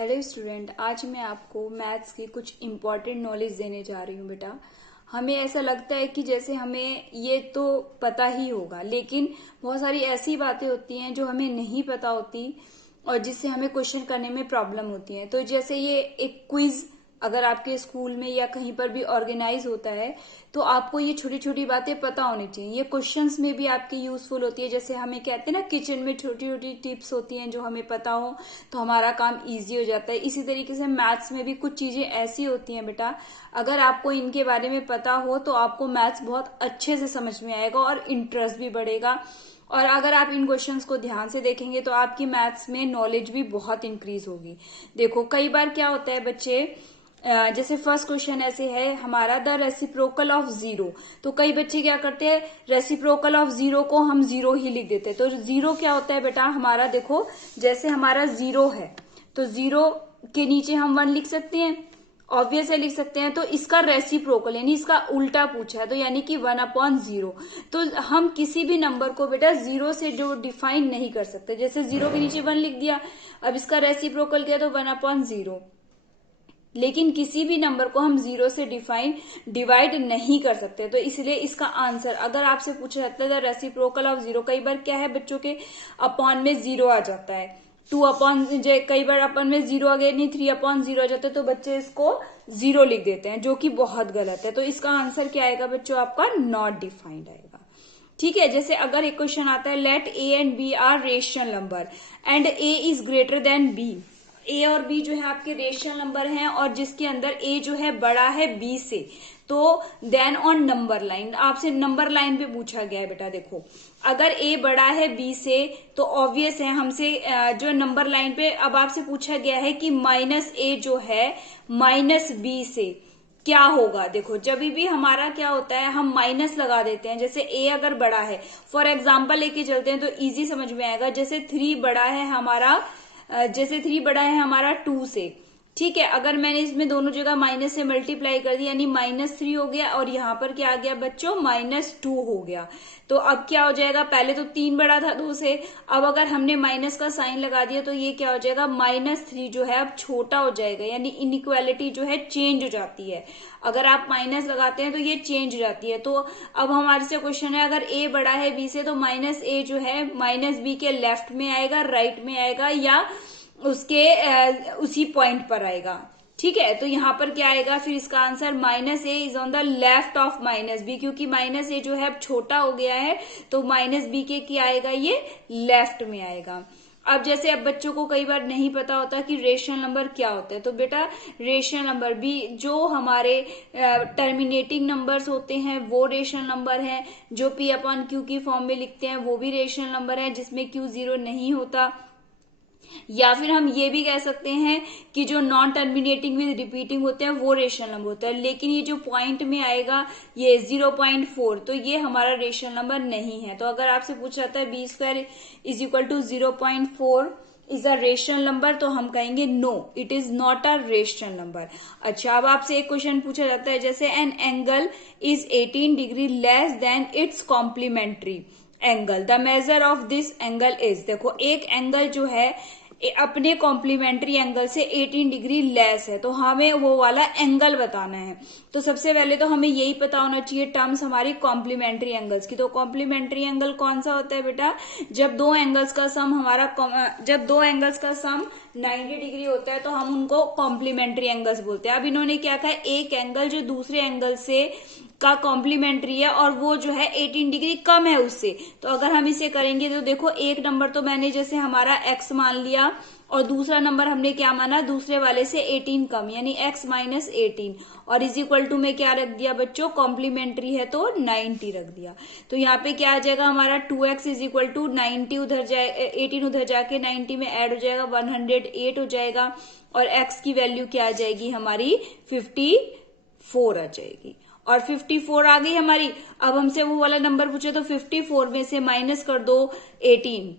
Hello student, आज मैं आपको मैथ्स की कुछ इम्पॉर्टेंट नॉलेज देने जा रही हूँ बेटा। हमें ऐसा लगता है कि जैसे हमें ये तो पता ही होगा, लेकिन बहुत सारी ऐसी बातें होती हैं जो हमें नहीं पता होती और जिससे हमें क्वेश्चन करने में प्रॉब्लम होती है। तो जैसे ये एक क्विज अगर आपके स्कूल में या कहीं पर भी ऑर्गेनाइज होता है तो आपको ये छोटी छोटी बातें पता होनी चाहिए। ये क्वेश्चंस में भी आपकी यूजफुल होती है। जैसे हमें कहते हैं ना, किचन में छोटी छोटी टिप्स होती हैं जो हमें पता हो तो हमारा काम इजी हो जाता है। इसी तरीके से मैथ्स में भी कुछ चीजें ऐसी होती हैं बेटा, अगर आपको इनके बारे में पता हो तो आपको मैथ्स बहुत अच्छे से समझ में आएगा और इंटरेस्ट भी बढ़ेगा। और अगर आप इन क्वेश्चंस को ध्यान से देखेंगे तो आपकी मैथ्स में नॉलेज भी बहुत इंक्रीज होगी। देखो, कई बार क्या होता है बच्चे, जैसे फर्स्ट क्वेश्चन ऐसे है हमारा, द रेसिप्रोकल ऑफ जीरो। तो कई बच्चे क्या करते हैं, रेसिप्रोकल ऑफ जीरो को हम जीरो ही लिख देते हैं। तो जीरो क्या होता है बेटा हमारा, देखो जैसे हमारा जीरो है तो जीरो के नीचे हम वन लिख सकते हैं, ऑब्वियस है लिख सकते हैं। तो इसका रेसिप्रोकल यानी इसका उल्टा पूछा है, तो यानी कि 1/0। तो हम किसी भी नंबर को बेटा जीरो से जो डिफाइन नहीं कर सकते। जैसे जीरो के नीचे वन लिख दिया, अब इसका रेसिप्रोकल क्या, तो 1/0। लेकिन किसी भी नंबर को हम जीरो से डिवाइड नहीं कर सकते। तो इसलिए इसका आंसर अगर आपसे पूछा जाता है द रेसिप्रोकल ऑफ जीरो, कई बार क्या है बच्चों के अपॉन में जीरो आ जाता है, 2/, कई बार अपन में जीरो आ गया, नहीं 3/0 आ जाता है, तो बच्चे इसको जीरो लिख देते हैं, जो कि बहुत गलत है। तो इसका आंसर क्या आएगा बच्चों, आपका नॉट डिफाइंड आएगा। ठीक है। जैसे अगर एक क्वेश्चन आता है, let A and B are rational number and A is greater than B. A और बी जो है आपके रेशनल नंबर हैं और जिसके अंदर ए जो है बड़ा है बी से, तो देन ऑन नंबर लाइन, आपसे नंबर लाइन पे पूछा गया है बेटा। देखो, अगर ए बड़ा है बी से तो ऑब्वियस है हमसे जो नंबर लाइन पे अब आपसे पूछा गया है कि माइनस ए जो है माइनस बी से क्या होगा। देखो, जब भी हमारा क्या होता है, हम माइनस लगा देते हैं। जैसे ए अगर बड़ा है, फॉर एग्जाम्पल लेके चलते हैं तो इजी समझ में आएगा। जैसे 3 बड़ा है हमारा, जैसे 3 बड़ा है हमारा 2 से, ठीक है। अगर मैंने इसमें दोनों जगह माइनस से मल्टीप्लाई कर दिया यानी -3 हो गया, और यहाँ पर क्या आ गया बच्चों, -2 हो गया। तो अब क्या हो जाएगा, पहले तो 3 बड़ा था 2 से, अब अगर हमने माइनस का साइन लगा दिया तो ये क्या हो जाएगा, -3 जो है अब छोटा हो जाएगा, यानी इनइक्वालिटी जो है चेंज हो जाती है। अगर आप माइनस लगाते हैं तो ये चेंज हो जाती है। तो अब हमारे से क्वेश्चन है, अगर ए बड़ा है बी से तो माइनस ए जो है माइनस बी के लेफ्ट में आएगा, राइट में आएगा, या उसके उसी पॉइंट पर आएगा। ठीक है। तो यहाँ पर क्या आएगा फिर इसका answer, minus a is on the left of minus b, क्योंकि माइनस ए जो है अब छोटा हो गया है तो माइनस बी के क्या आएगा, ये लेफ्ट में आएगा। अब जैसे अब बच्चों को कई बार नहीं पता होता कि रेशनल नंबर क्या होते हैं, तो बेटा रेशनल नंबर भी जो हमारे टर्मिनेटिंग नंबर्स होते हैं वो रेशनल नंबर है, जो P/Q की फॉर्म में लिखते हैं वो भी रेशनल नंबर है, जिसमें Q जीरो नहीं होता। या फिर हम ये भी कह सकते हैं कि जो नॉन टर्मिनेटिंग विद रिपीटिंग होते हैं वो रेशनल नंबर होता है। लेकिन ये जो पॉइंट में आएगा ये 0.4, तो ये हमारा रेशनल नंबर नहीं है। तो अगर आपसे पूछा जाता है b² is equal to 0.4 is a rational number, तो हम कहेंगे no, it is not a rational number. अच्छा, अब आपसे एक क्वेश्चन पूछा जाता है, जैसे an angle is 18 degree less than its complementary angle, the measure of this angle is. देखो, एक एंगल जो है अपने कॉम्प्लीमेंट्री एंगल से 18 डिग्री लेस है, तो हमें वो वाला एंगल बताना है। तो सबसे पहले तो हमें यही पता होना चाहिए टर्म्स हमारी कॉम्प्लीमेंट्री एंगल्स की। तो कॉम्प्लीमेंट्री एंगल कौन सा होता है बेटा, जब दो एंगल्स का सम 90 डिग्री होता है तो हम उनको कॉम्प्लीमेंट्री एंगल्स बोलते हैं। अब इन्होंने क्या कहा, एक एंगल जो दूसरे एंगल से का कॉम्प्लीमेंट्री है और वो जो है 18 डिग्री कम है उससे, तो अगर हम इसे करेंगे तो देखो, एक नंबर तो मैंने जैसे हमारा x मान लिया और दूसरा नंबर हमने क्या माना, दूसरे वाले से 18 कम, यानी x माइनस 18, और इज इक्वल टू में क्या रख दिया बच्चों, कॉम्प्लीमेंट्री है तो 90 रख दिया। तो यहाँ पे क्या आ जाएगा हमारा 2x इज इक्वल टू 90 उधर जाए 18 उधर जाके 90 में ऐड हो जाएगा, 108 हो जाएगा, और x की वैल्यू क्या आ जाएगी हमारी 54 आ जाएगी। और 54 आ गई हमारी। अब हमसे वो वाला नंबर पूछे तो 54 में से माइनस कर दो 18,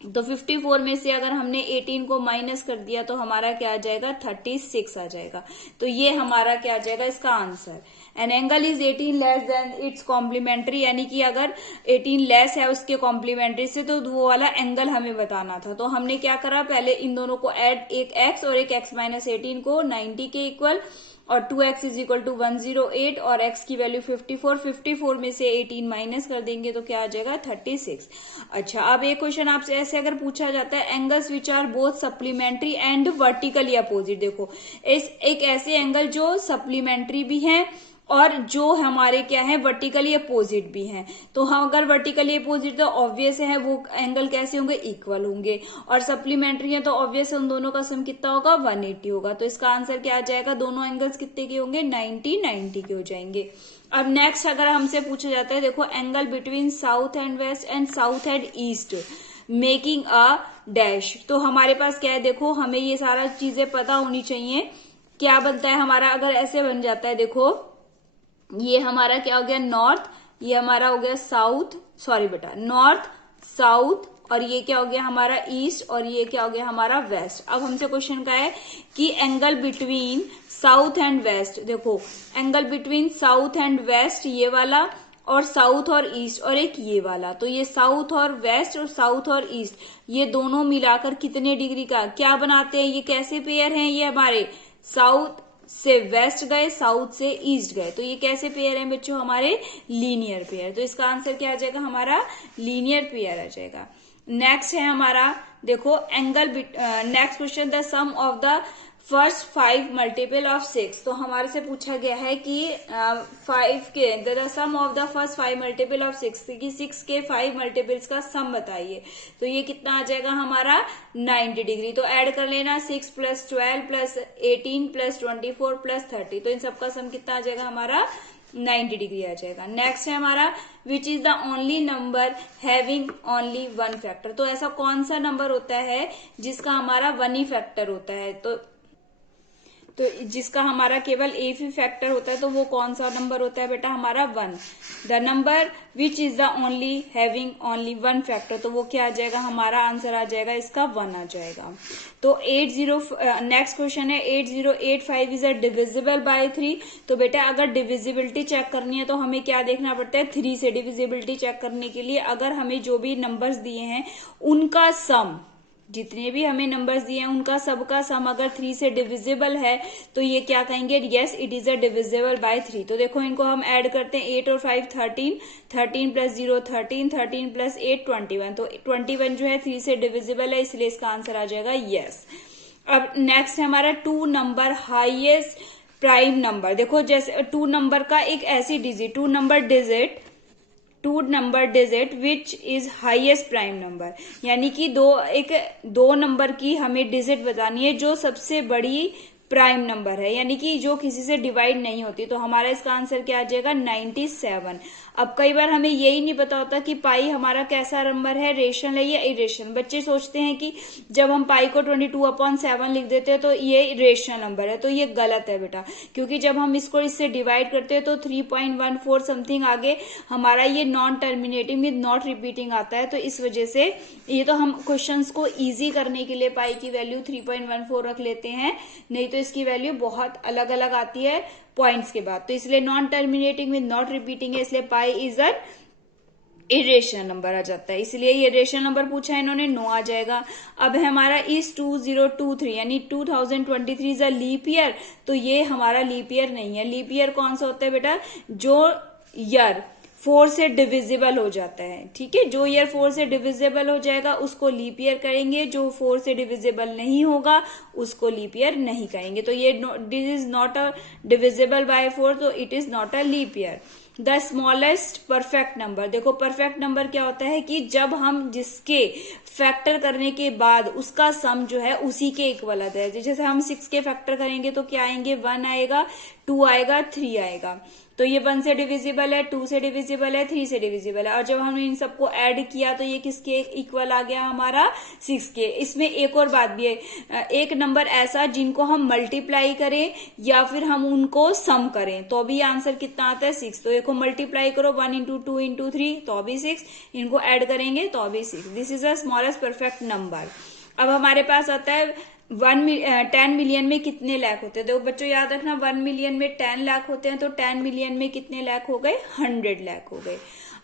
तो 54 में से अगर हमने 18 को माइनस कर दिया तो हमारा क्या आ जाएगा, 36 आ जाएगा। तो ये हमारा क्या आ जाएगा इसका answer. An angle is 18 less than its complementary, यानी कि अगर 18 लेस है उसके कॉम्प्लीमेंट्री से तो वो वाला एंगल हमें बताना था। तो हमने क्या करा, पहले इन दोनों को ऐड, एक x और एक x माइनस 18 को 90 के इक्वल, और 2x इज इक्वल टू 108 और x की वैल्यू 54 में से 18 माइनस कर देंगे तो क्या आ जाएगा, 36। अच्छा, अब एक क्वेश्चन आपसे ऐसे अगर पूछा जाता है, angles which are both supplementary and vertically opposite. देखो एक ऐसे एंगल जो सप्लीमेंट्री भी है और जो हमारे क्या है, वर्टिकली अपोजिट भी हैं। तो हम अगर वर्टिकली अपोजिट तो ऑब्वियस है वो एंगल कैसे होंगे, इक्वल होंगे, और सप्लीमेंट्री है तो ऑब्वियस उन दोनों का सम कितना होगा, 180 होगा। तो इसका आंसर क्या आ जाएगा, दोनों एंगल्स कितने के होंगे, 90 के हो जाएंगे। अब नेक्स्ट अगर हमसे पूछा जाता है, देखो angle between south and west and south and east making a dash. तो हमारे पास क्या है, देखो हमें ये सारा चीजें पता होनी चाहिए। क्या बनता है हमारा, अगर ऐसे बन जाता है, देखो ये हमारा क्या हो गया, नॉर्थ, ये हमारा हो गया साउथ, सॉरी बेटा, नॉर्थ साउथ, और ये क्या हो गया हमारा ईस्ट, और ये क्या हो गया हमारा वेस्ट। अब हमसे क्वेश्चन का है कि angle between south and west, देखो angle between south and west ये वाला, और साउथ और ईस्ट, और एक ये वाला। तो ये साउथ और वेस्ट और साउथ और ईस्ट ये दोनों मिलाकर कितने डिग्री का क्या बनाते हैं, ये कैसे पेयर हैं, ये हमारे साउथ से वेस्ट गए, साउथ से ईस्ट गए। तो ये कैसे पेयर हैं बच्चों, हमारे लीनियर पेयर। तो इसका आंसर क्या आ जाएगा, हमारा लीनियर पेयर आ जाएगा। नेक्स्ट है हमारा, देखो angle, next question, the sum of the first 5 multiple of 6। तो हमारे से पूछा गया है कि 5 के the sum of the first 5 multiple of 6, कि 6 के 5 मल्टीपल्स का सम बताइए। तो ये कितना आ जाएगा हमारा, 90 डिग्री। तो ऐड कर लेना, 6 प्लस 12 प्लस 18 प्लस 24 प्लस 30। तो इन सबका सम कितना आ जाएगा हमारा, 90 डिग्री आ जाएगा। नेक्स्ट है हमारा, which is the only number having only 1 factor. तो ऐसा कौन सा नंबर होता है जिसका हमारा 1 ही फैक्टर होता है, तो जिसका हमारा केवल एक ही फैक्टर होता है, तो वो कौन सा नंबर होता है बेटा, हमारा 1। The number which is the only having only 1 factor, तो वो क्या आ जाएगा, हमारा आंसर आ जाएगा इसका 1 आ जाएगा। तो नेक्स्ट क्वेश्चन है, 8085 इज अ डिविजिबल बाय 3। तो बेटा अगर डिविजिबिलिटी चेक करनी है तो हमें क्या देखना पड़ता है, 3 से डिविजिबिलिटी चेक करने के लिए अगर हमें जो भी नंबर्स दिए हैं उनका सम, जितने भी हमें नंबर्स दिए हैं उनका सबका सम अगर 3 से डिविजिबल है तो ये क्या कहेंगे, yes it is a divisible bye 3। तो देखो इनको हम ऐड करते हैं, 8 और 5 13, 13 प्लस 0 13, 13 प्लस 8 21। तो 21 जो है 3 से डिविजिबल है, इसलिए इसका आंसर आ जाएगा यस। अब नेक्स्ट है हमारा 2 नंबर हाईएस्ट प्राइम नंबर। देखो जैसे 2 नंबर का एक ऐसी digit, 2 number digit which is highest prime number, यानी कि दो नंबर की हमें डिजिट बतानी है जो सबसे बड़ी प्राइम नंबर है, यानी कि जो किसी से डिवाइड नहीं होती। तो हमारा इसका आंसर क्या आ जाएगा, 97। अब कई बार हमें यही नहीं पता होता कि पाई हमारा कैसा नंबर है, रेशनल है या इरेशनल। बच्चे सोचते हैं कि जब हम पाई को 22/7 लिख देते हैं तो ये रेशनल नंबर है, तो ये गलत है बेटा, क्योंकि जब हम इसको इससे डिवाइड करते हैं तो 3.14 समथिंग आगे हमारा ये non terminating with not repeating आता है। तो इस वजह से ये तो हम क्वेश्चंस को इजी करने के लिए पाई की वैल्यू 3.14 रख लेते हैं, नहीं तो इसकी वैल्यू बहुत अलग अलग आती है पॉइंट्स के बाद। तो इसलिए non terminating with not repeating है, इसलिए pi is a irrational number आ जाता है, इसलिए ये रेशनल नंबर पूछा है इन्होंने, 9 आ जाएगा। अब है हमारा इस 2023 यानी 2023 इज अ लीप ईयर। तो ये हमारा लीप ईयर नहीं है। लीप ईयर कौन सा होता है बेटा, जो ईयर 4 से डिविजिबल हो जाता है, ठीक है, जो ईयर 4 से डिविजिबल हो जाएगा उसको लीप ईयर करेंगे, जो 4 से डिविजिबल नहीं होगा उसको लीप ईयर नहीं करेंगे। तो ये this is not a divisible by 4, तो it is not a leap year. The smallest perfect number, देखो परफेक्ट नंबर क्या होता है कि जब हम जिसके फैक्टर करने के बाद उसका सम जो है उसी के इक्वल आता है। जैसे हम 6 के फैक्टर करेंगे तो क्या आएंगे, 1 आएगा, 2 आएगा, 3 आएगा। तो ये 1 से डिविजिबल है, 2 से डिविजिबल है, 3 से डिविजिबल है। और जब हमने इन सबको ऐड किया तो ये किसके इक्वल आ गया हमारा 6 के। इसमें एक और बात भी है, एक नंबर ऐसा जिनको हम मल्टीप्लाई करें या फिर हम उनको सम करें तो भी आंसर कितना आता है 6। तो देखो मल्टीप्लाई करो 1 इंटू 2 इंटू 3 तो भी 6, इनको ऐड करेंगे तो भी 6। This is the smallest perfect number. अब हमारे पास आता है 10 मिलियन में कितने लाख होते हैं। देखो बच्चों याद रखना, 1 मिलियन में 10 लाख होते हैं, तो 10 मिलियन में कितने लाख हो गए, 100 लाख हो गए।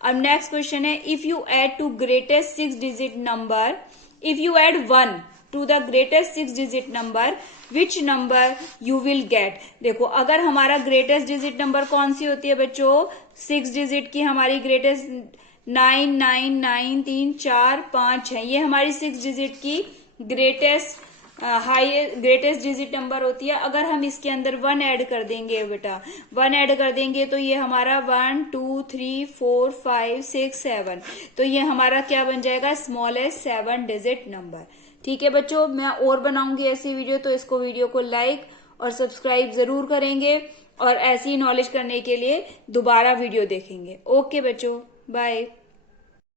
अब नेक्स्ट क्वेश्चन है, if you add to greatest 6 digit number, if you add 1 to the greatest 6 digit number, which number you will get. देखो अगर हमारा ग्रेटेस्ट डिजिट नंबर कौन सी होती है बच्चों, 6 डिजिट की हमारी ग्रेटेस्ट 9 9 9 3 4 5 है, ये हमारी 6 डिजिट की ग्रेटेस्ट ग्रेटेस्ट डिजिट नंबर होती है। अगर हम इसके अंदर 1 ऐड कर देंगे बेटा, 1 ऐड कर देंगे तो ये हमारा 1 2 3 4 5 6 7, तो ये हमारा क्या बन जाएगा, स्मॉलेस्ट 7 डिजिट नंबर। ठीक है बच्चों, मैं और बनाऊंगी ऐसी वीडियो, तो इसको वीडियो को लाइक और सब्सक्राइब जरूर करेंगे और ऐसी नॉलेज करने के लिए दोबारा वीडियो देखेंगे। ओके बच्चों, बाय।